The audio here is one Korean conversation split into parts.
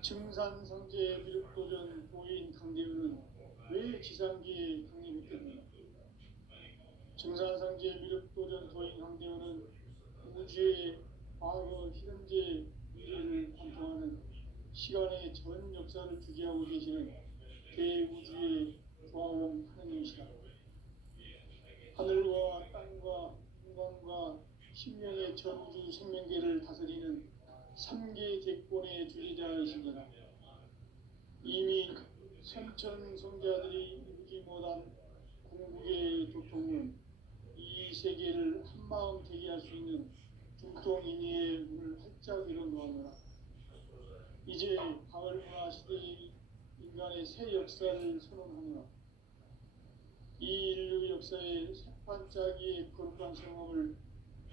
증산상제 미륵도전 도인 강대우는 왜 지상기에 강림했겠느냐? 증산상제 미륵도전 도인 강대우는 우주의 과거, 현재, 미래를 관통하는 시간의 전 역사를 주재하고 계시는 대우주의 조화원 하느님이시다. 하늘과 땅과 인간과 신명의 전우주 생명계를 다스리는 3계 대권의 주재자이십니다. 이미 선천성자들이 이루지 못한 궁극의 도통은 이 세계를 한마음 되게 할 수 있는 중통인의의 문을 활짝 열어놓았노라. 이제 가을문화 시대의 인간의 새 역사를 선언하노라. 이 인류 역사의 새판짜기의 거룩한 성험을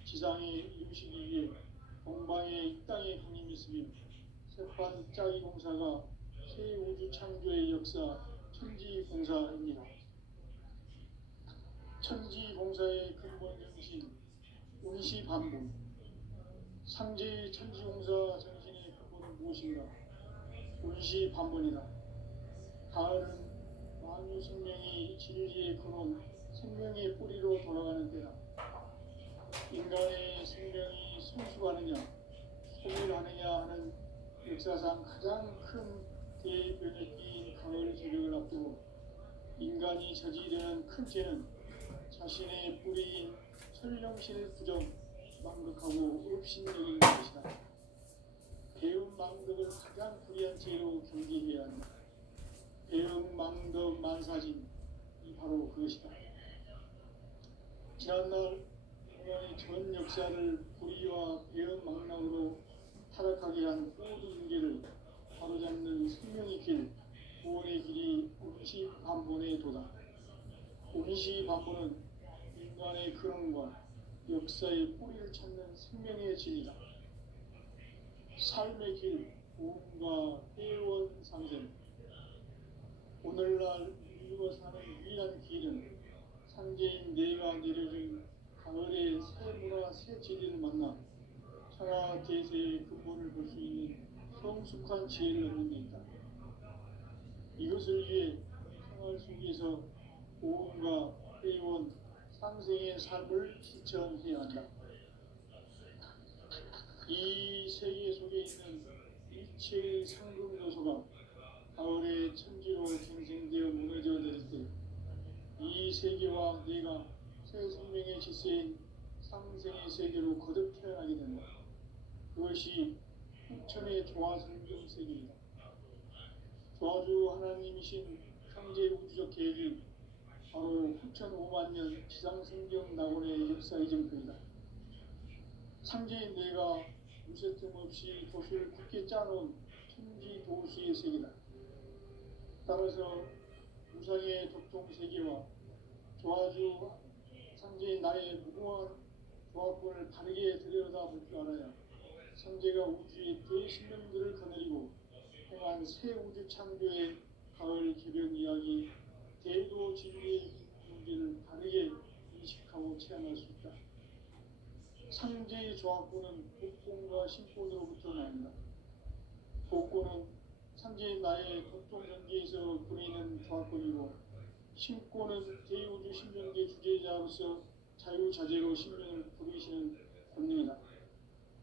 지상에 이루시기 위해 동방의 이 땅에 강림했으며 새판짜기 공사가 새 우주 창조의 역사 천지공사입니다. 천지공사의 근본 정신 운시반복. 상제의 천지공사 정신의 근본은 무엇인가? 운시반복이다. 가을은 만유 생명이 진리의 근원, 생명의 뿌리로 돌아가는 때다. 인간의 생명이 성숙하느냐, 소멸하느냐 하는 역사상 가장 큰 대변혁기인 가을 제력을 앞두고 인간이 저지르는 큰 죄는 자신의 뿌리인 설령신을 부정, 망극하고 업신여기는 것이다. 배움 망덕을 가장 불의한 죄로 경계해야 한다. 배움 망덕 만사진이 바로 그것이다. 지난날 인간의 전 역사를 불의와 배움 망락으로 타락하게 한 모든 인계를 바로잡는 생명의 길, 구원의 길이 운시반본의 도다. 운시반본은 인간의 근원과 역사의 뿌리를 찾는 생명의 진리다. 삶의 길, 구원과 회원 상생. 오늘날 인류가 사는 유일한 길은 상제인 내가 내려준 가을의 새 문화, 새 진리를 만나 천하 대세의 근본을 볼 수 있는 성숙한 지혜를 얻는 데 있다. 이것을 위해 생활 속에서 고음과 회원, 상생의 삶을 실천해야 한다. 이 세계 속에 있는 일체의 상금 요소가 가을의 천지로 갱생되어 무너져 내릴 때 이 세계와 내가 새 생명의 질서인 상생의 세계로 거듭 태어나게 된다. 그것이 후천의 조화성경 세계이다. 조화주 하나님이신 창제 우주적 계획이 바로 후천 5만 년 지상성경 낙원의 역사의 정표이다. 상제인 내가 무쇠 틈 없이 도시를 굳게 짜놓은 천지 도시의 세계다. 따라서 무상의 도통 세계와 조화주 상제인 나의 무궁한 조화권을 바르게 들여다볼 줄 알아야 상제가 우주의 대신령들을 거느리고 행한 새 우주 창조의 가을 개벽 이야기, 대도 진리의 문제를 바르게 인식하고 체험할 수 있다. 상제의 조화권은 복권과 신권으로부터 나온다. 복권은 상제인 나의 고통 전기에서 부리는 조화권이고, 신권은 대우주 신명계 주제자로서 자유자재로 신명을 부르시는 권능이다.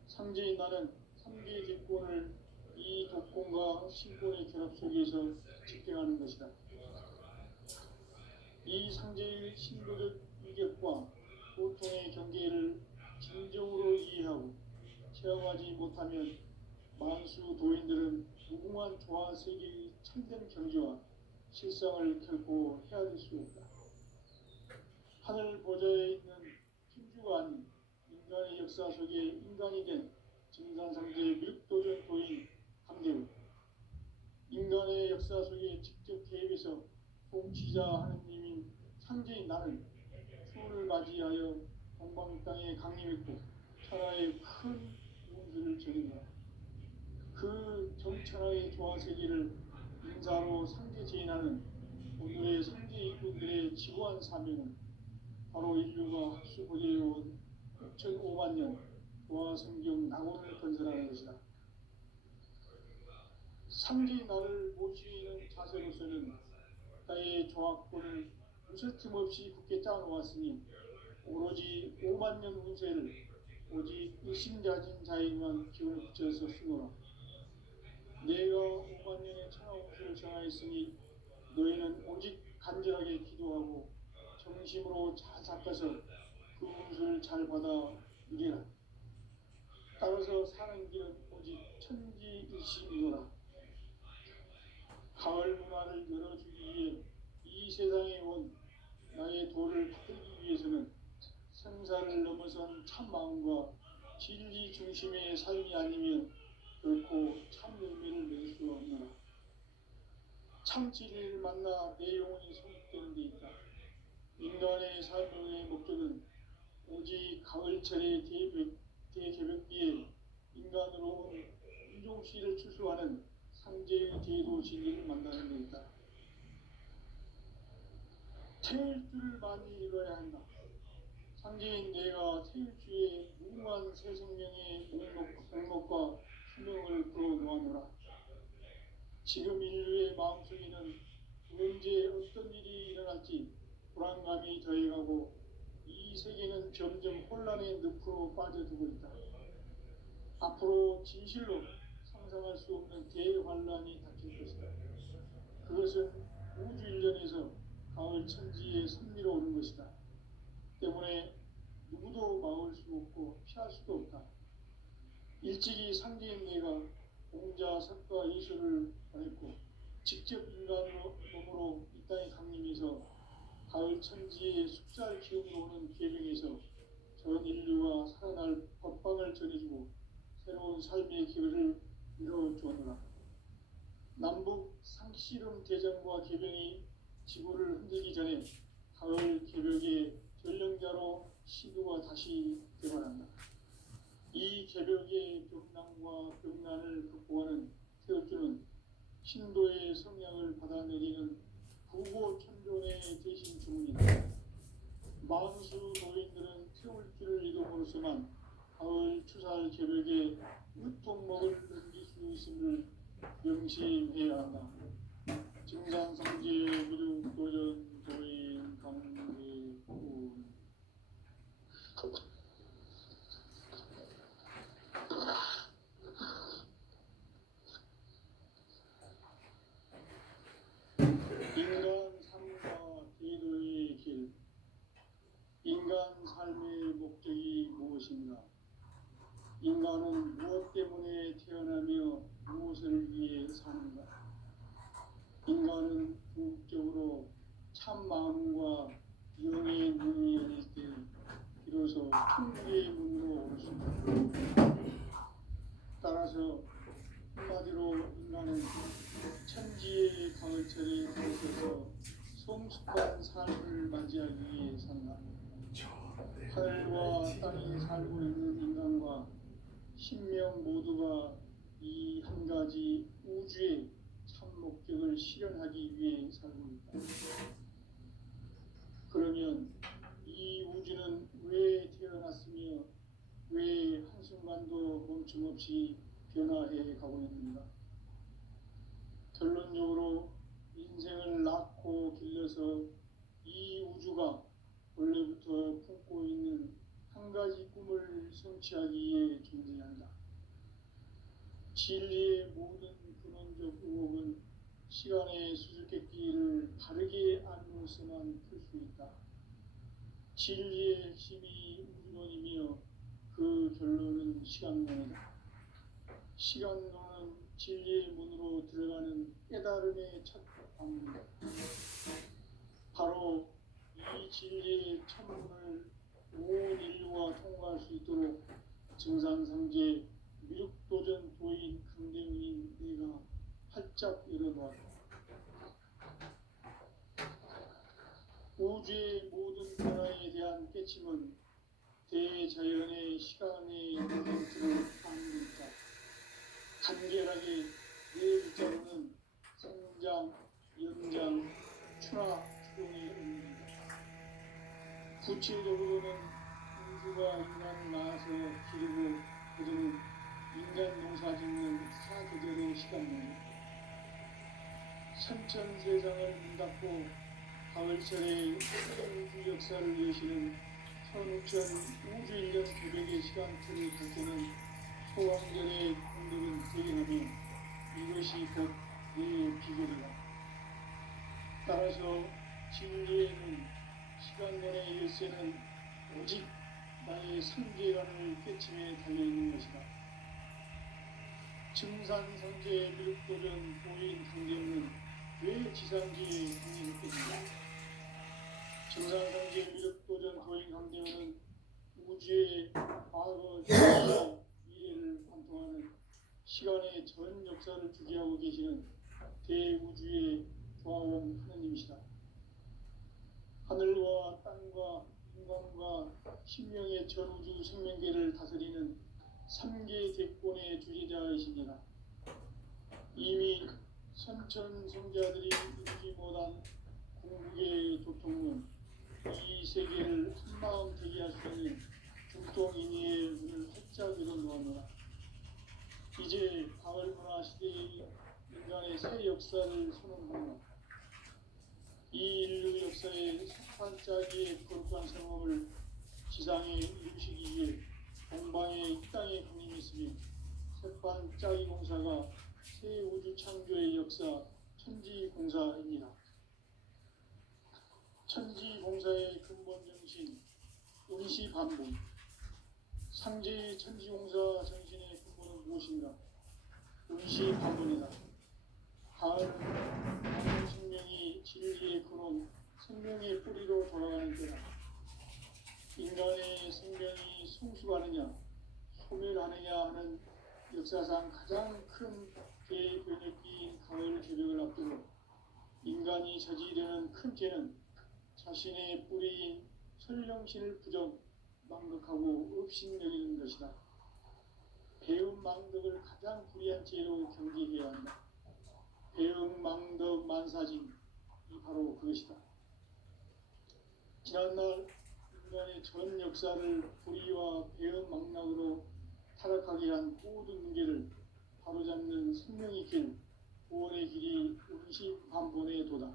상제인 나는 3개 대권을 이 독권과 신권의 결합 속에서 집행하는 것이다. 이 상제의 신도적 위격과 고통의 경계를 진정으로 이해하고 체험하지 못하면 만수 도인들은 무궁한 조화 세계의 참된 경지와 실상을 결코 헤아릴 수 없다. 하늘 보좌에 있는 힘주가 아닌 인간의 역사 속에 인간이 된 증산상제 미륵도전 도인 강대우. 인간의 역사 속에 직접 개입해서 통치자 하느님인 상제인 나는 추운을 맞이하여 동방 땅에 강림했고 천하의 큰 운수를 전인다. 그 정천하의 조화세계를 인사로 상제 제인하는 오늘의 상제 일꾼들의 지고한 사명은 바로 인류가 학수고대해온 6,500만 년 조화성경 낙원을 건설하는 것이다. 상지 나를 모시는 자세로서는 나의 조합권을 무쇠틈 없이 굳게 짜놓았으니 오로지 5만 년 운세를 오직 일심자진 자에만 기운을 붙여서 쓰노라. 내가 5만 년의 천하 운세를 정하였으니 너희는 오직 간절하게 기도하고 정심으로 잘 닦아서 그 운수를 잘 받아 누리라. 따라서 사는 길은 오직 천지일심이노라. 가을 문화를 열어주기 위해 이 세상에 온 나의 도를 받들기 위해서는 생사를 넘어선 참 마음과 진리 중심의 삶이 아니면 결코 참 열매를 맺을 수가 없노라. 참 진리를 만나 내 영혼이 성숙되는 데 있다. 인간의 삶의 목적은 오직 가을철의 대개벽기에 인간으로 온 인종씨를 추수하는 상제의 대도 진리를 만나는 데 있다. 태일 줄을 많이 이뤄야 한다. 상제인 내가 태일 주에 무궁한 새 생명의 목록과 수명을 불어놓아노라. 지금 인류의 마음속에는 언제 어떤 일이 일어날지 불안감이 더해가고 이 세계는 점점 혼란의 늪으로 빠져들고 있다. 앞으로 진실로 상상할 수 없는 대환란이 닥칠 것이다. 그것은 우주 일련에서 가을 천지에 선미로 오는 것이다. 때문에 누구도 막을 수 없고 피할 수도 없다. 일찍이 상제인 내가 공자, 석가, 예수를 보냈고 직접 인간으로 몸으로 이 땅에 강림해서 가을 천지의 숙살 기운으로 오는 계명에서 전 인류가 살아날 법방을 전해주고 새로운 삶의 기회를 이뤄주었노라. 남북 상씨름 대전과 개병이 지구를 흔들기 전에 가을 개벽의 전령자로 시도가 다시 개발한다. 이 개벽의 병난과 병난을 극복하는 태울주는 신도의 성향을 받아내리는 부고천존의 대신 주문이다. 만수 도인들은 태울주를 이름으로서만 가을 추살 개벽에 유통목을 넘길 수 있음을 명심해야 한다. 증산성제 미륵도전 도인 강대군 인간 삶과 대도의 길. 인간 삶의 목적이 무엇인가? 인간은 무엇 때문에 태어나며 무엇을 위해 사는가? 인간은 궁극적으로 참 마음과 영의 문이 열릴 때 비로소 천국의 문으로 올 수 있다. 따라서 한마디로 인간은 천지의 가을철에 들어서서 성숙한 삶을 맞이하기 위해 산다. 하늘과 땅에 살고 있는 인간과 신명 모두가 이 한 가지 우주의 참 목적을 실현하기 위해 살고 있다. 그러면 이 우주는 왜 태어났으며 왜 한순간도 멈춤없이 변화해 가고 있는가? 결론적으로 인생을 낳고 길러서 이 우주가 원래부터 품고 있는 한 가지 꿈을 성취하기 위해 존재한다. 진리의 모든 근원적 의혹은 시간의 수수께끼를 바르게 알므로서만 풀 수 있다. 진리의 핵심이 우주론이며 그 결론은 시간론이다. 시간론은 진리의 문으로 들어가는 깨달음의 첫 방문이다. 바로 이 진리의 천문을 온 인류가 통과할 수 있도록 증산상제 미륵도전 도인 강대훈인 내가 활짝 열어놓았다. 우주의 모든 변화에 대한 깨침은 대자연의 시간의 이벤트를 하는다. 간결하게 네 글자로는 성장, 연장, 추락, 추동의 의미입니다. 구체적으로는 우주가 인간을 낳아서 기르고 거두는 인간 농사 짓는 사계절의 시간입니다. 천천세상을 문닫고 가을철에 우주 역사를 여시는 15,000 우주 1년 개벽의 시간틀을 갈 때는 소왕전의 공덕은 대견하며 이것이 곧 내 비결이다. 따라서 진리에는 시간론의 열쇠는 오직 나의 성계관을 깨침에 달려있는 것이다. 증산선제의 미륵도전 보인 강대문은 왜 지상지에 강림했겠는가? 증산선제의 미륵도전 보인 강대문은 우주의 과거, 현재, 미래를 관통하는 시간의 전 역사를 주재하고 계시는 대우주의 조화원 하느님이시다. 하늘과 땅과 인간과 신명의 전우주 생명계를 다스리는 3계 대권의 주제자이십니다. 이미 선천성자들이 이루지 못한 궁극의 도통은 이 세계를 한마음 되게 할 수 있는 중동인의의 문을 활짝 열어놓았노라. 이제 가을 문화 시대의 인간의 새 역사를 선언하노라. 이 인류 역사의 석판짜기의 거룩한 성험을 지상에 이루시기 위해 동방의 이 땅에 강림했으며 석판짜기 공사가 새 우주 창조의 역사 천지공사입니다. 천지공사의 근본 정신 응시반복. 상제의 천지공사 정신의 근본은 무엇인가? 응시반복이다. 가을은 생명이 진리의 근원, 생명의 뿌리로 돌아가는 때다. 인간의 생명이 성숙하느냐, 소멸하느냐 하는 역사상 가장 큰 대변혁기인 가을 개벽을 앞두고 인간이 저지르는 큰 죄는 자신의 뿌리인 설령신을 부정, 망덕하고 업신여기는 것이다. 배움 망덕을 가장 불의한 죄로 경계해야 한다. 배움 망덕 만사징이 바로 그것이다. 지난날 인간의 전 역사를 불의와 배움 망락으로 타락하게 한 모든 문제를 바로잡는 생명의 길, 구원의 길이 운시반본의 도다.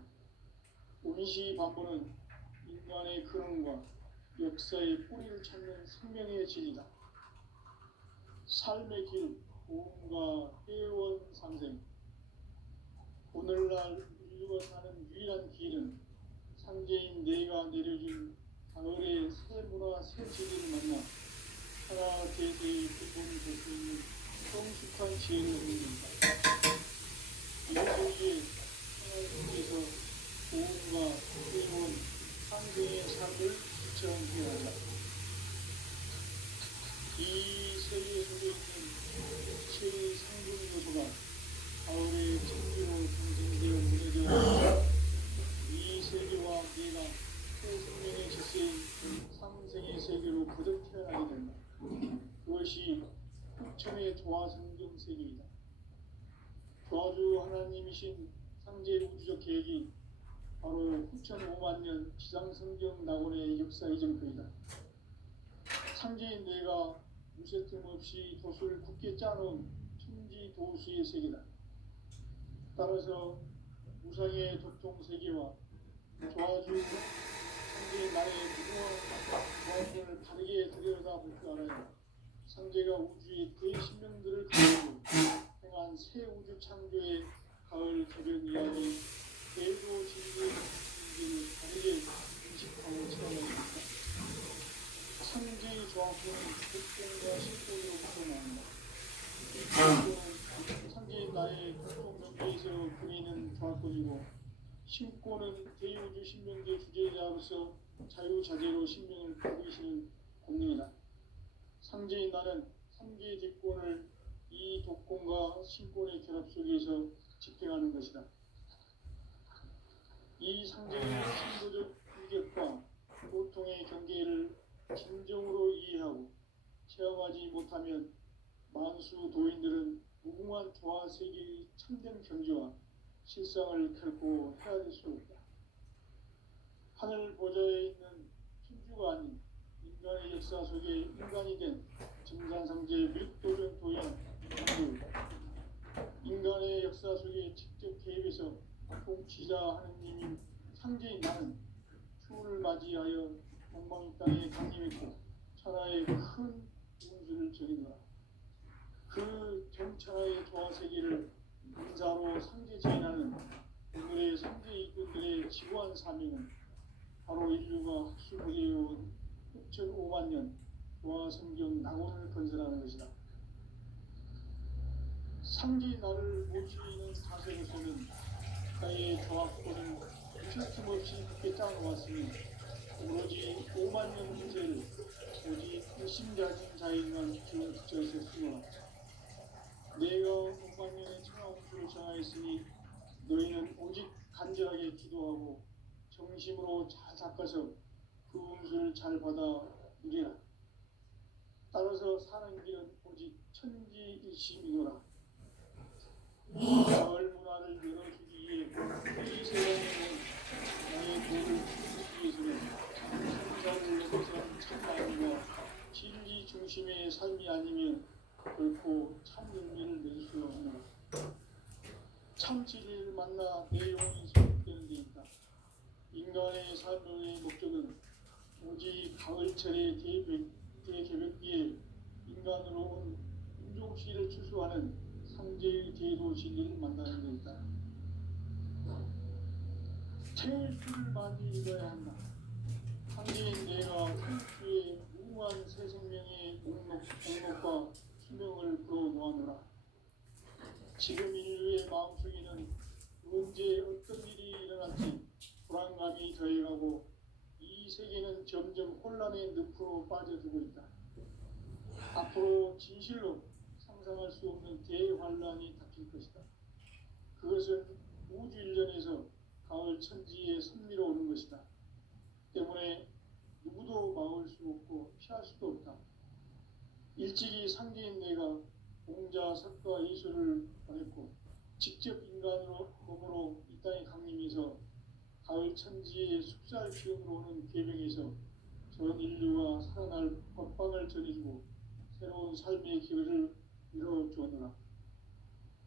운시반본은 인간의 근원과 역사의 뿌리를 찾는 생명의 진리다. 삶의 길, 고음과 회원 상생. 오늘날 인류가 사는 유일한 길은 상제인 내가 내려준 가을의 새 문화, 새 제도를 만나 하나 대대의 기본이 될 수 있는 성숙한 지혜를 얻는다. 이것을 위해 하나님께서 고음과 회원 상생의 삶을 실천해야 한다. 이 세계 속에 있는 최상중 요소가 가을의 천지로 상징되어 무너져 이 세계와 내가 새 생명의 질서인 상생의 세계로 거듭 태어나게 된다. 그것이 흑천의 조화성경 세계이다. 조화주 하나님이신 상제 우주적 계획이 바로 9,500만 년 지상성경 낙원의 역사 이전표이다. 상제인 내가 무쇠틈 없이 돛을 굳게 짜놓은 천지 도수의 세계다. 따라서 무상의 도통 세계와 조화주 상제의 나의 무궁한 조화주를 다르게 들여다볼 줄 알아야 상제가 우주의 그의 신명들을 가지고 행한 새 우주 창조의 가을 개벽 이야기 대도 진리의 진리를 다르게 인식하고 체험합니다. 상제의 조화주는 득공과 실공으로부터 나온다. 득공은 상제의 나의 득공 경계에서 그리는 조화권이고 신권은 대우주 신명계 주제자로서 자유자재로 신명을 꾸리시는 권능이다. 상제인 나는 3개의 뒷권을 이 독권과 신권의 결합 속에서 집행하는 것이다. 이 상제의 신도적 인격과 고통의 경계를 진정으로 이해하고 체험하지 못하면 만수 도인들은 무궁한 조화 세계의 참된 경지와 실상을 결코 헤아릴 수 없다. 하늘 보좌에 있는 천주가 아닌 인간의 역사 속에 인간이 된 증산상제 밀도전 도연 인간의 역사 속에 직접 개입해서 통치자 하느님인 상제인 나는 추후를 맞이하여 동방 땅에 강림했고 천하의 큰 운수를 전이노라. 그 정천하의 조화세계를 인사로 상제지인하는 오늘의 상제 일꾼들의 지구한 사명은 바로 인류가 학술부대해온 6,500만 년 조화성경 낙원을 건설하는 것이다. 상제의 나를 모시는 자세로서는 나의 조합권은 틈틈없이 굳게 짜놓았으니 오로지 5만 년 후세를 오직 일심가진 자에게만 기운 붙여서 쓰노라. 내가 5만 년의 천하운수를 정하였으니 너희는 오직 간절하게 기도하고 정심으로 잘 닦아서 그 운수를 잘 받아 누리라. 따라서 사는 길은 오직 천지일심이노라. 마을 문화를 열어주기 위해 이 세상에는 나의 도를 지키기 위해서는 성자를 넘어선 참마음과 진리 중심의 삶이 아니면 결코 참 의미를 낼 수 없노라. 참 진리를 만나 내 영혼이 소속되는 데 있다. 인간의 삶의 목적은 오직 가을철의 대개벽기에 인간으로 온 인종시를 추수하는 상제의 대도시를 만나는 데 있다. 태일주를 많이 읽어야 한다. 상제인 내가 태일주의 무궁한 새 생명의 목록과 수명을 불어놓아노라. 지금 인류의 마음속에는 언제 어떤 일이 일어날지 불안감이 더해가고 이 세계는 점점 혼란의 늪으로 빠져들고 있다. 앞으로 진실로 상상할 수 없는 대환란이 닥칠 것이다. 그것은 우주 일련에서 가을 천지의 섭리로 오는 것이다. 때문에 누구도 막을 수 없고 피할 수도 없다. 일찍이 상제인 내가 공자, 석가, 예수를 보냈고 직접 인간으로 몸으로 이 땅에 강림해서 가을 천지의 숙살 기운으로 오는 계명에서 전 인류가 살아날 법방을 전해주고 새로운 삶의 기회를 이뤄주었노라.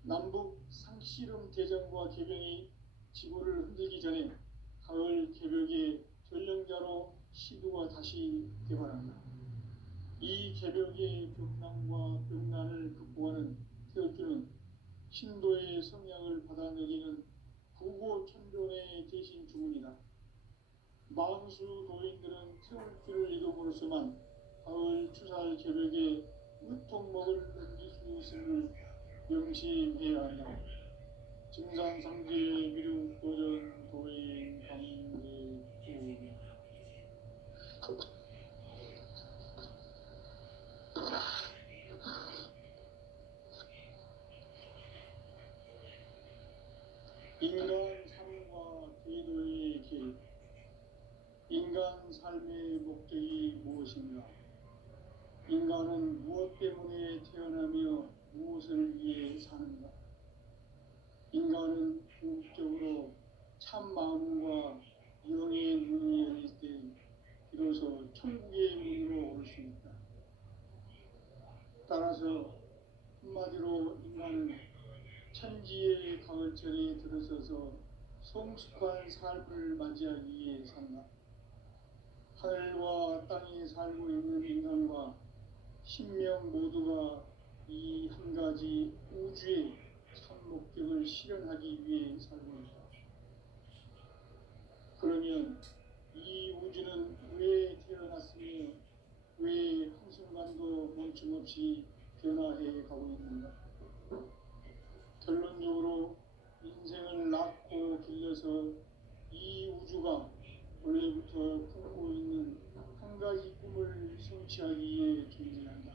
남북 상씨름 대전과 개병이 지구를 흔들기 전에 가을 개벽의 전령자로 시두가 다시 개발한다. 이 개벽의 벽난과 벽난을 극복하는 태어주는 신도의 성향을 받아들이는 구고천존의 대신 주문이다. 망수 도인들은 태울주를 이름으로서만 가을 추살 개벽에 으통먹을 넘길 수 있음을 명심해야 한다. 증산상제 미륵 도전 도인 강제 인간 삶과 제도의 계획. 인간 삶의 목적이 무엇인가? 인간은 무엇 때문에 태어나며 무엇을 위해 사는가? 인간은 궁극적으로 참 마음과 영의 문이 열릴 때 비로소 천국의 문으로 올 수 있다. 따라서 한마디로 인간은 천지의 가을철에 들어서서 성숙한 삶을 맞이하기 위해 산다. 하늘과 땅에 살고 있는 인간과 신명 모두가 이 한 가지 우주의 참 목적을 실현하기 위해 살고 있다. 그러면 이 우주는 왜 태어났으며 왜 한순간도 멈춤없이 변화해 가고 있는가? 결론적으로 인생을 낳고 길러서 이 우주가 원래부터 품고 있는 한 가지 꿈을 성취하기 위해 존재한다.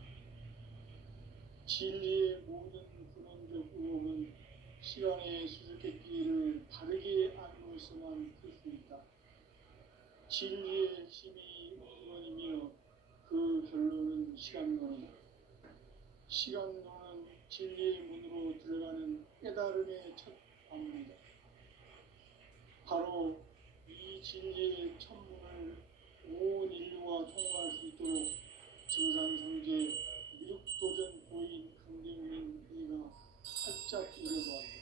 진리의 모든 근원적 의혹은 시간의 수수께끼를 바르게 알고서만 풀 수 있다. 진리의 핵심이 근원이며 그 결론은 시간론이다. 시간론은 진리의 문으로 들어가는 깨달음의 첫 방문이다. 바로 이 진리의 천문을 온 인류가 통과할 수 있도록 증산상제 미륵도전 고인 강대문인 이가 활짝 열어놓았다.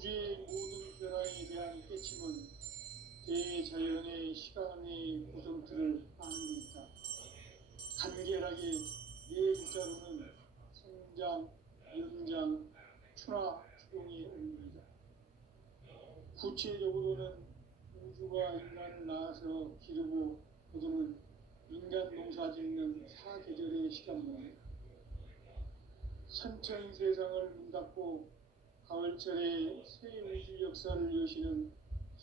우주의 모든 변화에 대한 깨침은 대자연의 시간의 구성틀을 아는 데 있다. 간결하게 네 글자로는 생장, 연장, 추나 추동의 의미이다. 구체적으로는 우주가 인간을 낳아서 기르고 거두는 인간 농사 짓는 사계절의 시간문이다. 선천 세상을 문 닫고 가을철에 새 우주 역사를 여시는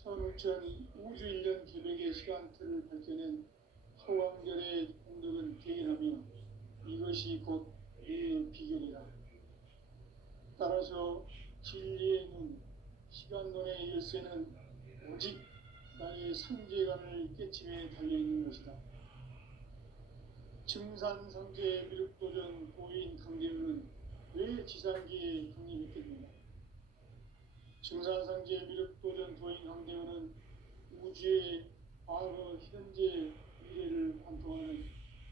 선우천 우주 1년 계획의 시간틀을 밝혀낸 소왕절의 공덕은 대단하며 이것이 곧 내 비결이다. 따라서 진리의 눈, 시간론의 열쇠는 오직 나의 상제관을 깨침에 달려있는 것이다. 증산상제 미륵도전 도인 강대우는 왜 지상기에 강림했겠는가? 증산상제 미륵도전 도인 강대우는 우주의 과거, 현재, 미래를 관통하는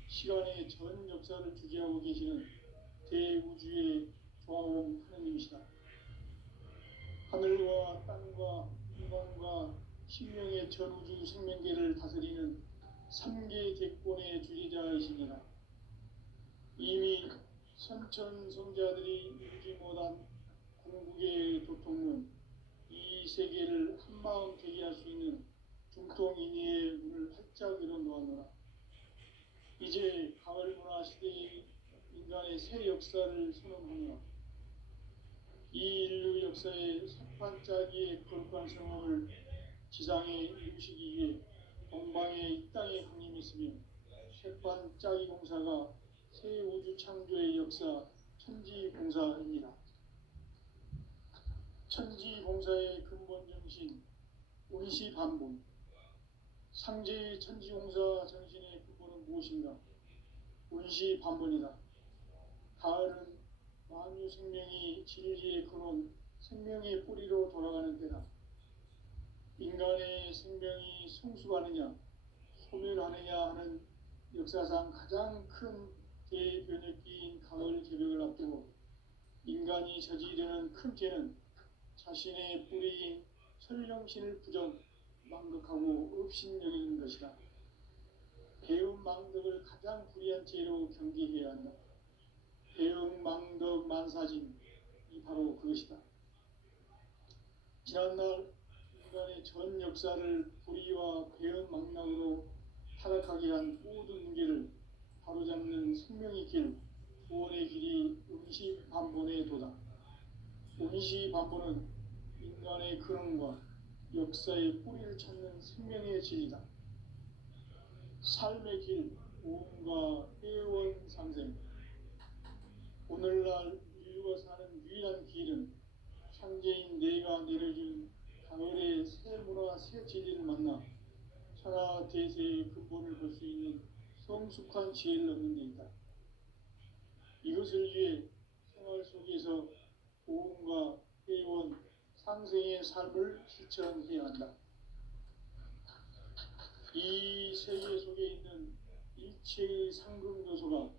시간의 전 역사를 주재하고 계시는 대우주의 조화원 하느님이시다. 하늘과 땅과 인간과 신명의 전우주 생명계를 다스리는 3계 객본의 주제자이시니라. 이미 선천성자들이 이루지 못한 궁극의 도통문, 이 세계를 한마음 되게 할 수 있는 중통인의의 문을 활짝 열어놓았노라. 이제 가을 문화 시대의 인간의 새 역사를 선언하며 이 인류 역사의 석판짜기의 거룩한 성험을 지상에 이루시기 위해 동방의 이 땅에 강림했으며 색반짜기 공사가 새 우주 창조의 역사 천지공사입니다. 천지공사의 근본 정신 운시반본, 상제의 천지공사 정신의 근본은 무엇인가? 운시반본이다. 가을은 만유 생명이 진리의 근원, 생명의 뿌리로 돌아가는 때다. 인간의 생명이 성숙하느냐, 소멸하느냐 하는 역사상 가장 큰 대변혁기인 가을 개벽을 앞두고 인간이 저지르는 큰 죄는 자신의 뿌리인 설령신을 부정, 망극하고 업신여기는 것이다. 배움 망덕을 가장 불의한 죄로 경계해야 한다. 배움 망덕 만사진, 이 바로 그것이다. 지난날 인간의 전 역사를 불의와 배움 망락으로 타락하게 한 모든 문제를 바로잡는 생명의 길, 구원의 길이 운시반본의 도다. 운시반본은 인간의 근원과 역사의 뿌리를 찾는 생명의 진리다. 삶의 길, 오음과 회원 상생. 오늘날 인류가 사는 유일한 길은 상제인 내가 내려준 가을의 새 문화, 새 진리를 만나 천하 대세의 근본을 볼 수 있는 성숙한 지혜를 얻는 데 있다. 이것을 위해 생활 속에서 오음과 회원, 상생의 삶을 실천해야 한다. 이 세계 속에 있는 일체의 상금 요소가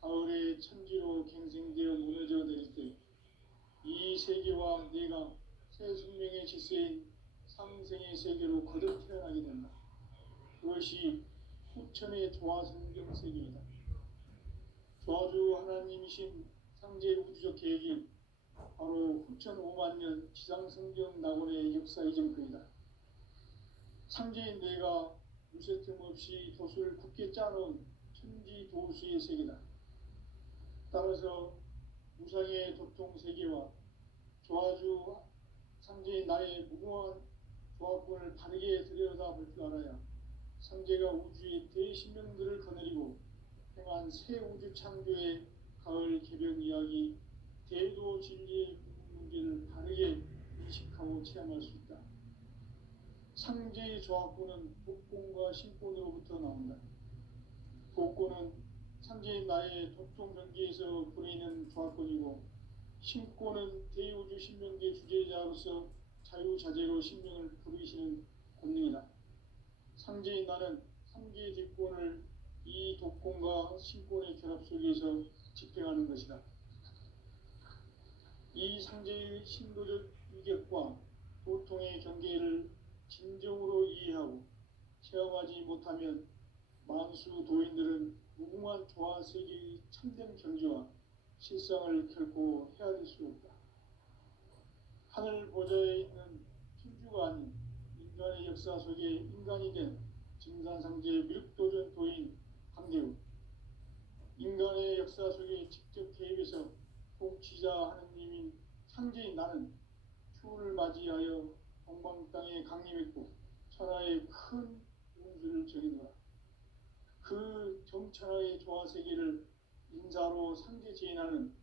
가을의 천지로 갱생되어 무너져 내릴 때 이 세계와 내가 새 생명의 질서인 상생의 세계로 거듭 태어나게 된다. 그것이 후천의 조화성경 세계이다. 조화주 하나님이신 상제 우주적 계획이 바로 후천 5만 년 지상성경 낙원의 역사 이정표이다. 상제인 내가 무쇠 틈 없이 도수를 굳게 짜놓은 천지 도수의 세계다. 따라서 무상의 도통 세계와 조화주 상제인 나의 무궁한 조합권을 바르게 들여다볼 줄 알아야 상제가 우주의 대신명들을 거느리고 행한 새 우주 창조의 가을 개벽 이야기, 대도 진리의 문제를 바르게 인식하고 체험할 수 있다. 상제의 조합권은 복권과 신권으로부터 나온다. 복권은 상제인 나의 도통 경계에서 보내는 조합권이고, 신권은 대우주 신명계 주제자로서 자유자재로 신명을 부르시는 권능이다. 상제인 나는 3개 뒷권을 이 독권과 신권의 결합 속에서 집행하는 것이다. 이 상제의 신도적 위격과 고통의 경계를 진정으로 이해하고 체험하지 못하면 만수 도인들은 무궁한 조화 세계의 참된 경지와 실상을 결코 헤아릴 수 없다. 하늘 보좌에 있는 천주가 아닌 인간의 역사 속에 인간이 된 증산상제 미륵도전 도인 강대우, 인간의 역사 속에 직접 개입해서 통치자 하느님인 상제인 나는 추후를 맞이하여 동방 땅에 강림했고 천하의 큰 운수를 정해놓아 그 정천하의 조화 세계를 인사로 상제 제인하는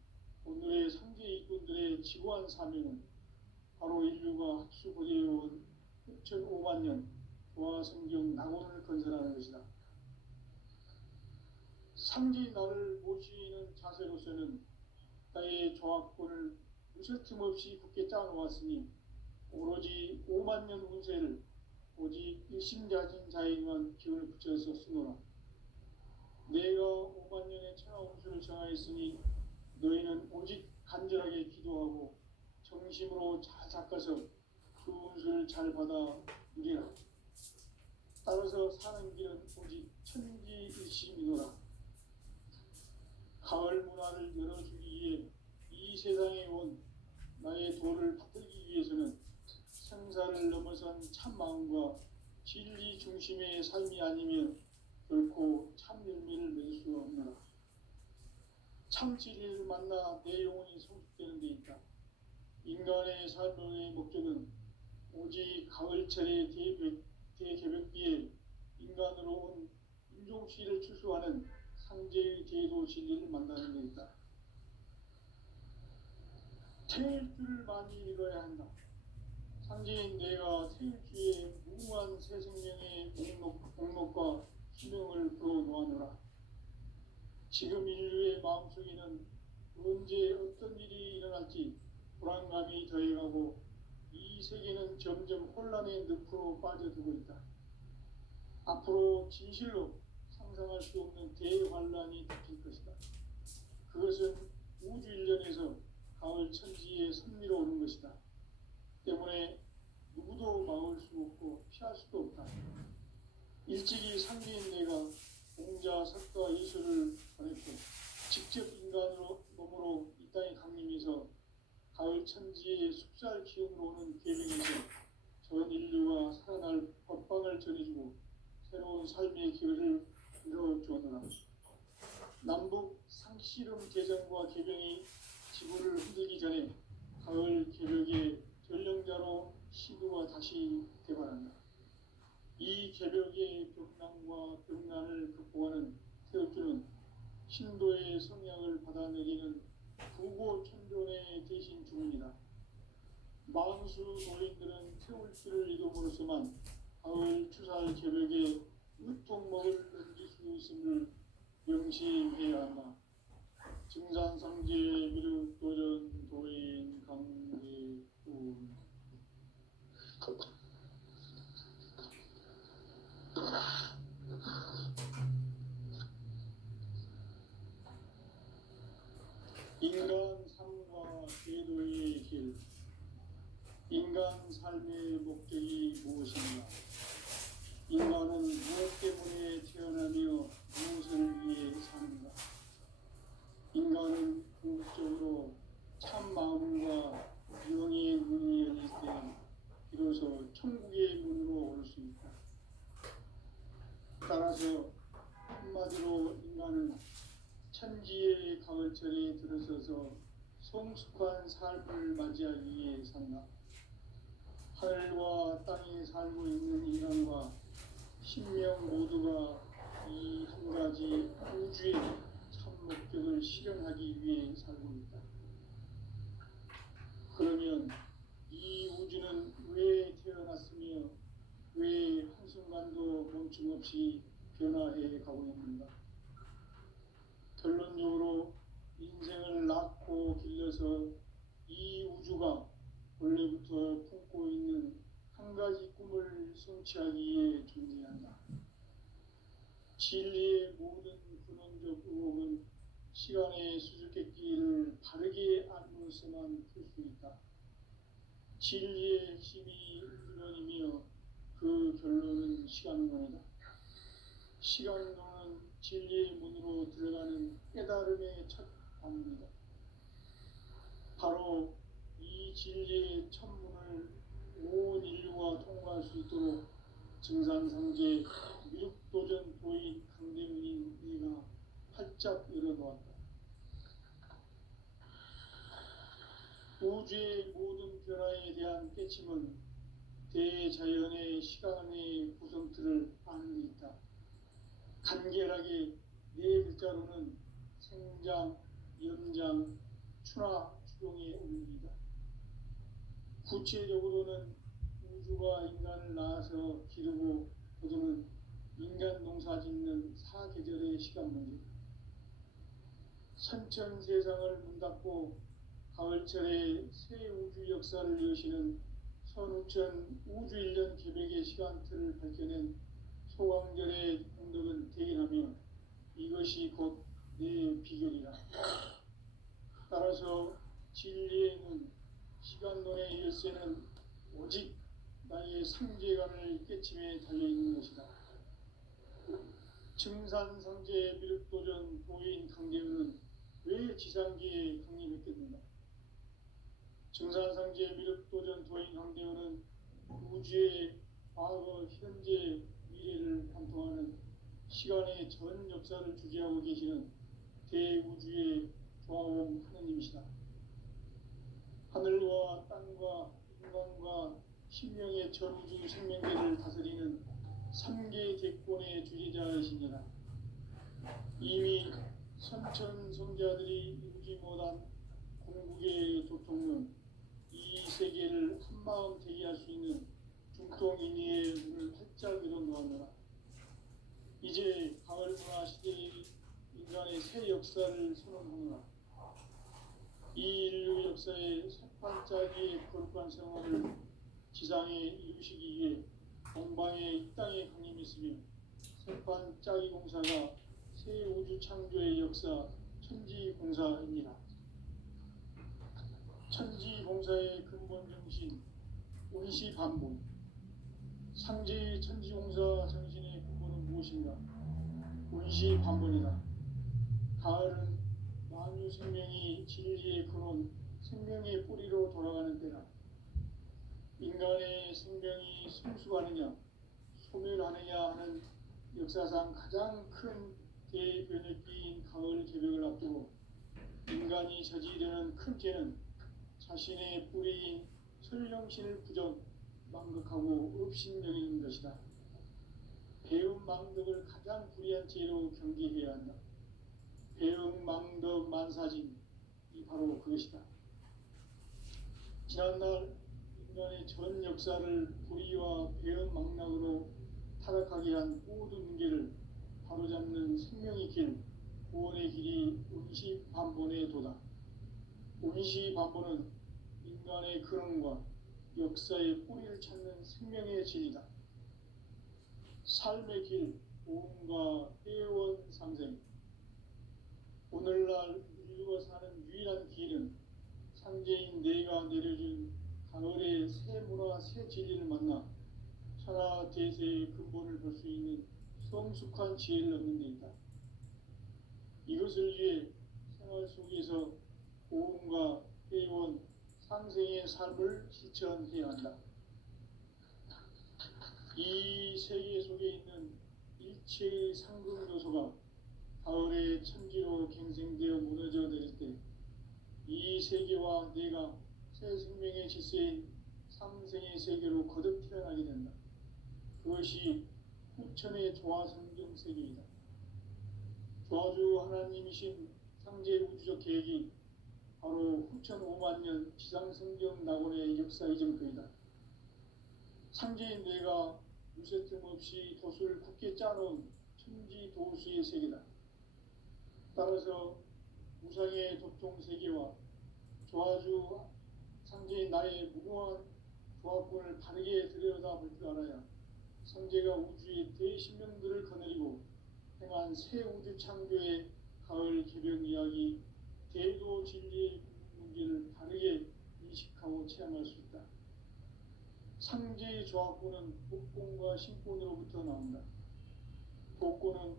오늘의 상제 일꾼들의 지고한 사명은 바로 인류가 학수고대해온 6,500만 년 조화 성경 낙원을 건설하는 것이다. 상제인 나를 모시는 자세로서는 나의 조합권을 무슨 틈없이 굳게 짜놓았으니 오로지 5만 년 운세를 오직 일심가진 자에게만 기운을 붙여서 쓰노라. 내가 5만 년의 천하 운수를 정하였으니 너희는 오직 간절하게 기도하고 정심으로 잘 닦아서 그 운수를 잘 받아 누리라. 따라서 사는 길은 오직 천지일심이노라. 가을 문화를 열어주기 위해 이 세상에 온 나의 도를 받들기 위해서는 생사를 넘어선 참 마음과 진리 중심의 삶이 아니면 결코 참 열매를 맺을 수 없노라. 참 진리를 만나 내 영혼이 성숙되는 데 있다. 인간의 삶의 목적은 오직 가을철의 대개벽비에 인간으로 온 인종씨를 추수하는 상제의 제도 진리를 만나는 데 있다. 태일주를 많이 읽어야 한다. 상제인 내가 태일주의 무궁한 새 생명의 목록과 수명을 풀어놓아노라. 지금 인류의 마음속에는 언제 어떤 일이 일어날지 불안감이 더해가고 이 세계는 점점 혼란의 늪으로 빠져들고 있다. 앞으로 진실로 상상할 수 없는 대환란이 닥칠 것이다. 그것은 우주 일련에서 가을 천지에 선미로 오는 것이다. 때문에 누구도 막을 수 없고 피할 수도 없다. 일찍이 상제인 내가 공자, 석가, 이수를 보냈고 직접 인간으로 몸으로 이 땅에 강림해서 가을 천지의 숲살 기운으로 오는 계명에서 전 인류가 살아날 법방을 전해주고 새로운 삶의 기회를 이뤄주었노라. 남북 상씨름 개정과 개병이 지구를 흔들기 전에 가을 개벽의 전령자로 시도가 다시 개발한다. 이 개벽의 벽난과 벽난을 극복하는 태엽주는 신도의 성향을 받아내리는 부고천존의 대신 주문이다. 만수 도인들은 태울주를 이름으로서만 가을 추살 개벽에 으통먹을 넘길 수 있음을 명시해야 한다. 증산상제 미륵도전 도인 강대훈 인간 삶과 제도의 길. 인간 삶의 목적이 무엇인가? 인간은 무엇 때문에 태어나며 무엇을 위해 사는가? 인간은 궁극적으로 참 마음과 영의 문이 열릴 때 비로소 천국의 문으로 올 수 있다. 따라서 한마디로 인간은 천지의 가을철에 들어서서 성숙한 삶을 맞이하기 위해 산다. 하늘과 땅에 살고 있는 인간과 신명 모두가 이 한 가지 우주의 참 목적을 실현하기 위해 살고 있다. 그러면 이 우주는 왜 태어났으며 왜 한순간도 멈춤 없이 변화해 가고 있는가? 결론적으로 인생을 낳고 길러서 이 우주가 원래부터 품고 있는 한 가지 꿈을 성취하기 위해 존재한다. 진리의 모든 근원적 의혹은 시간의 수수께끼를 바르게 앓는 것에만 풀 수 있다. 진리의 핵심이 우주론이며 그 결론은 시간론이다. 시간론은 진리의 문으로 들어가는 깨달음의 첫 방문이다. 바로 이 진리의 천문을 온 인류가 통과할 수 있도록 증산상제 미륵도전 도인 강대문인 네가 활짝 열어놓았다. 우주의 모든 변화에 대한 깨침은 대자연의 시간의 구성틀을 아는 데 있다. 간결하게 네 글자로는 생장, 연장, 추나 추동의 원리이다. 구체적으로는 우주가 인간을 낳아서 기르고 거두는 인간 농사 짓는 사계절의 시간 문제다. 선천 세상을 문 닫고 가을철에 새 우주 역사를 여시는 선우천 우주 1년 계백의 시간틀을 밝혀낸 소광절의 공덕은 대견하며 이것이 곧 내 비결이라. 따라서 진리의 문, 시간론의 열쇠는 오직 나의 상제관을 깨침에 달려있는 것이다. 증산상제 미륵도전 도인 강대훈은 왜 지상계에 강림했겠는가? 증산상제 미륵도전 도인 강대훈은 우주의 과거, 현재, 미래를 관통하는 시간의 전 역사를 주재하고 계시는 대우주의 조화원 하느님이시다. 하늘과 땅과 인간과 신명의 전우주 생명계를 다스리는 3개 대권의 주재자이시니라. 이미 선천 성자들이 이루지 못한 공국의 도통론, 이 세계를 한마음 대기할 수 있는 중통인의의 문을 활짝 열어놓았노라. 이제 가을 문화 시대의 인간의 새 역사를 선언하노라. 이 인류 역사의 석반짜기의 거룩한 생활을 지상에 이루시기 위해 동방의 이 땅에 강림했으며 석반짜기 공사가 새 우주 창조의 역사 천지공사입니다. 천지공사의 근본 정신 운시반복. 상제의 천지공사 정신의 근본은 무엇인가? 운시반복이다. 가을은 만유 생명이 진리의 근원, 생명의 뿌리로 돌아가는 때다. 인간의 생명이 성숙하느냐, 소멸하느냐 하는 역사상 가장 큰 대변혁기인 가을 개벽을 앞두고 인간이 저지르는 큰 죄는 자신의 뿌리인 설령신을 부정, 망극하고 업신여기는 것이다. 배움 망덕을 가장 불의한 죄로 경계해야 한다. 배움 망덕 만사진, 이 바로 그것이다. 지난날 인간의 전 역사를 불의와 배움 망락으로 타락하게 한 모든 문제를 바로잡는 생명의 길, 구원의 길이 운시반본의 도다. 운시반본은 인간의 근원과 역사의 뿌리를 찾는 생명의 진리다. 삶의 길, 보험과 회원 상생. 오늘날 인류가 사는 유일한 길은 상제인 내가 내려준 가을의 새 문화, 새 진리를 만나 천하 대세의 근본을 볼 수 있는 성숙한 지혜를 얻는 데 있다. 이것을 위해 생활 속에서 보험과 회원, 상생의 삶을 실천해야 한다. 이 세계 속에 있는 일체의 상금 요소가 가을의 천지로 갱생되어 무너져 내릴 때 이 세계와 내가 새 생명의 질서인 상생의 세계로 거듭 태어나게 된다. 그것이 후천의 조화성경 세계이다. 조화주 하나님이신 상제 우주적 계획이 바로 후천 5만 년 지상성경 낙원의 역사 이전표이다. 상제인 내가 무쇠 틈 없이 돛을 굳게 짜놓은 천지 도수의 세계다. 따라서 무상의 도통 세계와 조화주 상제인 나의 무궁한 조합권을 바르게 들여다볼 줄 알아야 상제가 우주의 대신명들을 거느리고 행한 새 우주 창조의 가을 개벽 이야기, 대도 진리의 문제를 바르게 상제의 조합구는 복권과 신권으로부터 나온다. 복권은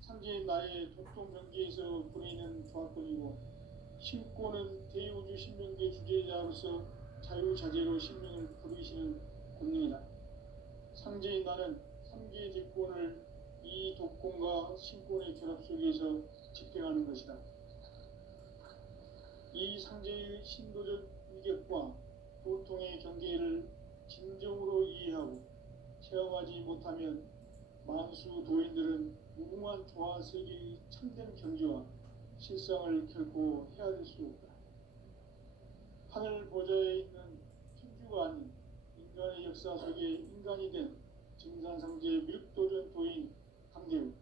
상제의 나의 독종 경계에서 보내는 조합권이고, 신권은 대우주 신명계 주제자로서 자유자재로 신명을 부르시는 권능이다. 상제의 나는 3개의 뒷권을 이 독권과 신권의 결합 속에서 집행하는 것이다. 이 상제의 신도적 위격과 보통의 경계를 진정으로 이해하고 체험하지 못하면 만수 도인들은 무궁한 조화 세계의 참된 경지와 실상을 결코 헤아릴 수 없다. 하늘 보좌에 있는 천주가 아닌 인간의 역사 속에 인간이 된 증산상제 밀도전 도인 강대우,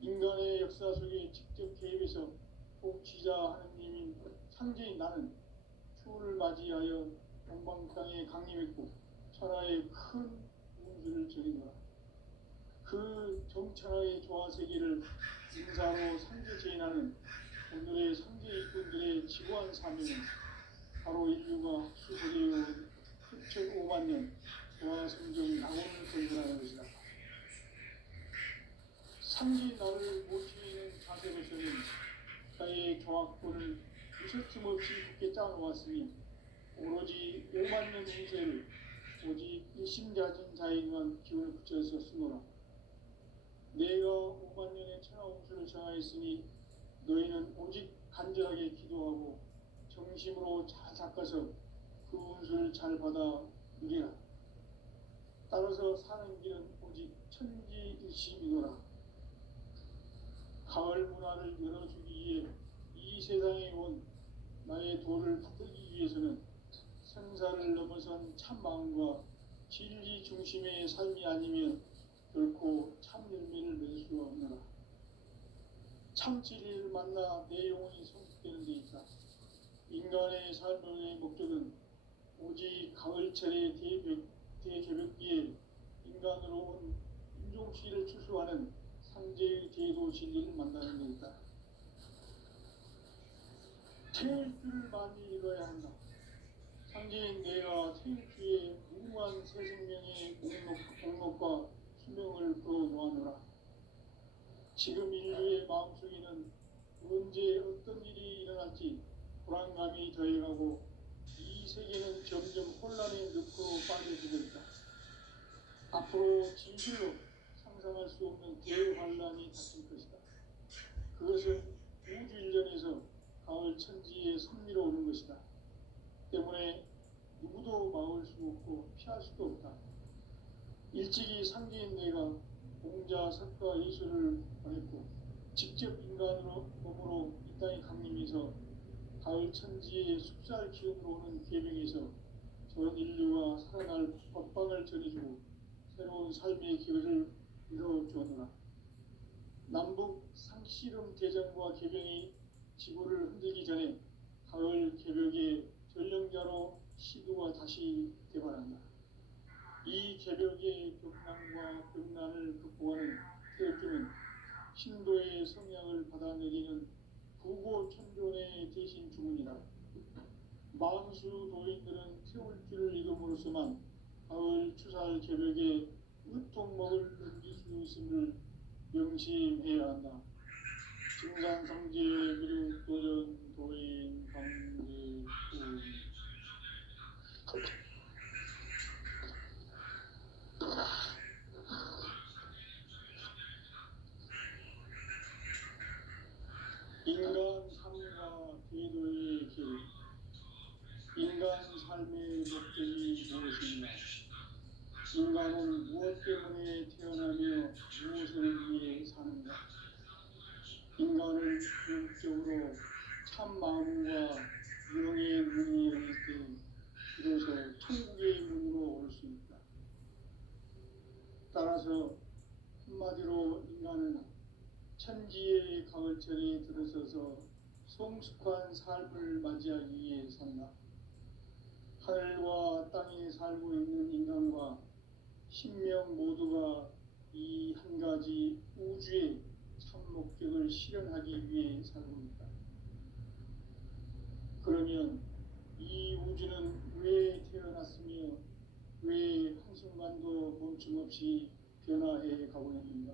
인간의 역사 속에 직접 개입해서 통치자 하느님인 상제인 나는 추를 맞이하여 동방 땅에 강림했고 천하의 큰 운수를 전이노라. 그 정천하의 조화 세계를 인사로 상제 제인하는 오늘의 상제 일꾼들의 지구한 사명은 바로 인류가 수소되어 흡천 5만 년 조화 성정 낙원을 건설하는 것이다. 상제인 나를 모시는 자세로서는 나의 조합권을 무쇠틈 없이 굳게 짜놓았으니 오로지 5만 년 운세를 오직 일심자진 자에게만 기운을 붙여서 쓰노라. 내가 5만 년의 천하운수를 정하였으니 너희는 오직 간절하게 기도하고 정심으로 잘 닦아서 그 운수를 잘 받아 누리라. 따라서 사는 길은 오직 천지일심이노라. 가을 문화를 열어주기 위해 이 세상에 온 나의 도를 붙들기 위해서는 생사를 넘어선 참 마음과 진리 중심의 삶이 아니면 결코 참 열매를 맺을 수가 없노라. 참 진리를 만나 내 영혼이 성숙되는 데 있다. 인간의 삶의 목적은 오직 가을철의 대저벽기에 인간으로 온 인종시를 추수하는 상제의 제도 진리를 만나는 데 있다. 태울 줄을 많이 읽어야 한다. 상제인 내가 태울주의 무궁한 새 생명의 공록과 수명을 불어놓아노라. 지금 인류의 마음속에는 언제 어떤 일이 일어날지 불안감이 더해가고 이 세계는 점점 혼란의 늪으로 빠져들고 있다. 앞으로 진실로 상상할 수 없는 대환란이 닥칠 것이다. 그것은 우주 일련에서 가을 천지에 선미로 오는 것이다. 때문에 누구도 막을 수 없고 피할 수도 없다. 일찍이 상제인 내가 공자, 석가, 예수를 보냈고 직접 인간으로 몸으로 이 땅에 강림해서 가을 천지의 숲살 기운으로 오는 계명에서 전 인류가 살아날 법방을 전해주고 새로운 삶의 길을 이뤄주었노라. 남북 상씨름 대전과 개병이 지구를 흔들기 전에 가을 개벽의 전령자로 시도가 다시 개발한다. 이 개벽의 격난과 병난을 극복하는 태극기는 신도의 성향을 받아내리는 부고천존의 대신 주문이다. 만수 도인들은 태울 줄을 읽음으로써만 가을 추살 개벽에 으통먹을 넘길 수 있음을 명심해야 한다. 증산성제 미륵도전 도인 강제훈 인간 삶과 제도의 길. 인간 삶의 목적이 무엇인가? 인간은 무엇 때문에 태어나며 무엇을 위해 사는가? 인간은 영적으로 참 마음과 영의 문이 열릴 때 비로소 천국의 문으로 올 수 있다. 따라서 한마디로 인간은 천지의 가을철에 들어서서 성숙한 삶을 맞이하기 위해 산다. 하늘과 땅에 살고 있는 인간과 신명 모두가 이 한 가지 우주의 참 목적을 실현하기 위해 살고 있다. 그러면 이 우주는 왜 태어났으며 왜 한순간도 멈춤 없이 변화해 가고 있는가?